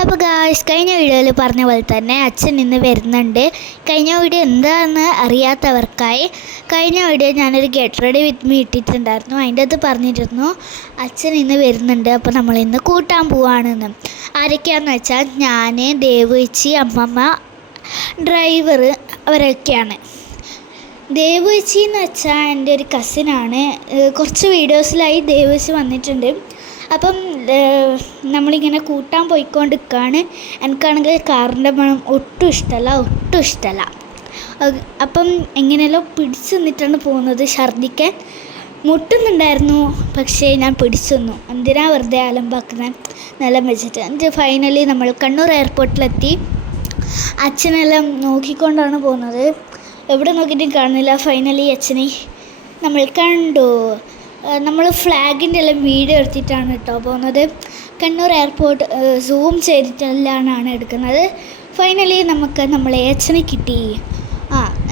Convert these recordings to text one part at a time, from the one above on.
അപ്പോൾ ഗായ്സ്, കഴിഞ്ഞ വീഡിയോയിൽ പറഞ്ഞ പോലെ തന്നെ അച്ഛൻ ഇന്ന് വരുന്നുണ്ട്. കഴിഞ്ഞ വീഡിയോ എന്താണെന്ന് അറിയാത്തവർക്കായി കഴിഞ്ഞ വീഡിയോ ഞാനൊരു ഗെറ്റ് റെഡി വിത്ത് മീ ഇട്ടിട്ടുണ്ടായിരുന്നു. അതിൻ്റെ അത് പറഞ്ഞിരുന്നു അച്ഛൻ ഇന്ന് വരുന്നുണ്ട്. അപ്പോൾ നമ്മളിന്ന് കൂട്ടാൻ പോവുകയാണെന്ന്. ആരൊക്കെയാണെന്ന് വെച്ചാൽ ഞാൻ, ദേവുച്ചി, അമ്മമ്മ, ഡ്രൈവർ, അവരൊക്കെയാണ്. ദേവുച്ചി എന്ന് വെച്ചാൽ എൻ്റെ ഒരു കസിനാണ്. കുറച്ച് വീഡിയോസിലായി ദേവുച്ചി വന്നിട്ടുണ്ട്. അപ്പം നമ്മളിങ്ങനെ കൂട്ടാൻ പോയിക്കൊണ്ടിരിക്കുകയാണ്. എനിക്കാണെങ്കിൽ കാറിൻ്റെ മണം ഒട്ടും ഇഷ്ടമല്ല. അപ്പം എങ്ങനെയല്ലോ പിടിച്ചു നിന്നിട്ടാണ് പോകുന്നത്. ഛർദ്ദിക്കാൻ മുട്ടുന്നുണ്ടായിരുന്നു, പക്ഷേ ഞാൻ പിടിച്ചു നിന്നു. എന്തിനാ വെറുതെ അലമ്പാക്കുന്നത് നിലം വെച്ചിട്ട്. എന്നിട്ട് ഫൈനലി നമ്മൾ കണ്ണൂർ എയർപോർട്ടിലെത്തി. അച്ഛനെല്ലാം നോക്കിക്കൊണ്ടാണ് പോകുന്നത്. എവിടെ നോക്കിയിട്ടും കാണുന്നില്ല. ഫൈനലി അച്ഛനെ നമ്മൾ കണ്ടു. നമ്മൾ ഫ്ലാഗിൻ്റെ എല്ലാം വീഡിയോ എടുത്തിട്ടാണ് കേട്ടോ പോകുന്നത്. കണ്ണൂർ എയർപോർട്ട് സൂം ചെയ്തിട്ടെല്ലാമാണ് എടുക്കുന്നത്. ഫൈനലി നമുക്ക് നമ്മളെ അച്ഛനെ കിട്ടി.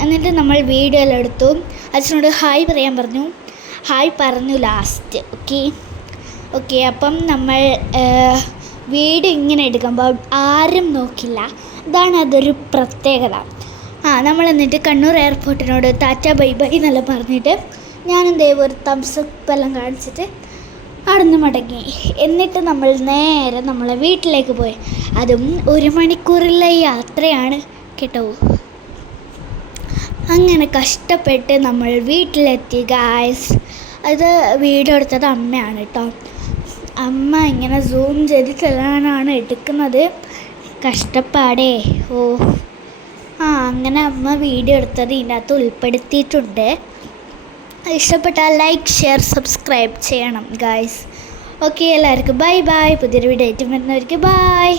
എന്നിട്ട് നമ്മൾ വീഡിയോ എല്ലാം എടുത്തു. അച്ഛനോട് ഹായ് പറയാൻ പറഞ്ഞു. ഹായ് പറഞ്ഞു ലാസ്റ്റ്. ഓക്കെ. അപ്പം നമ്മൾ വീഡിയോ ഇങ്ങനെ എടുക്കുമ്പോൾ ആരും നോക്കില്ല. അതൊരു പ്രത്യേകത. നമ്മൾ എന്നിട്ട് കണ്ണൂർ എയർപോർട്ടിനോട് ടാറ്റ ബൈ ബൈ എന്നെല്ലാം പറഞ്ഞിട്ട് ഞാനും ദൈവം ഒരു തംസപ്പ് എല്ലാം കാണിച്ചിട്ട് അടന്ന് മടങ്ങി. എന്നിട്ട് നമ്മൾ നേരെ നമ്മളെ വീട്ടിലേക്ക് പോയി. അതും 1 മണിക്കൂറുള്ള യാത്രയാണ് കേട്ടോ. അങ്ങനെ കഷ്ടപ്പെട്ട് നമ്മൾ വീട്ടിലെത്തി ഗായ്സ്. അത് വീഡിയോ എടുത്തത് അമ്മയാണ് കേട്ടോ. അമ്മ ഇങ്ങനെ സൂം ചെയ്തിട്ടെല്ലാമാണ് എടുക്കുന്നത്. കഷ്ടപ്പാടേ. അങ്ങനെ അമ്മ വീഡിയോ എടുത്തത് ഇതിനകത്ത് ഉൾപ്പെടുത്തിയിട്ടുണ്ട്. ഇഷ്ടപ്പെട്ടാൽ ലൈക്ക്, ഷെയർ, സബ്സ്ക്രൈബ് ചെയ്യണം ഗായ്സ്. ഓക്കെ, എല്ലാവർക്കും ബൈ ബൈ. പുതിയൊരു വീഡിയോ ആയിട്ട് വരുന്നവർക്ക് ബൈ.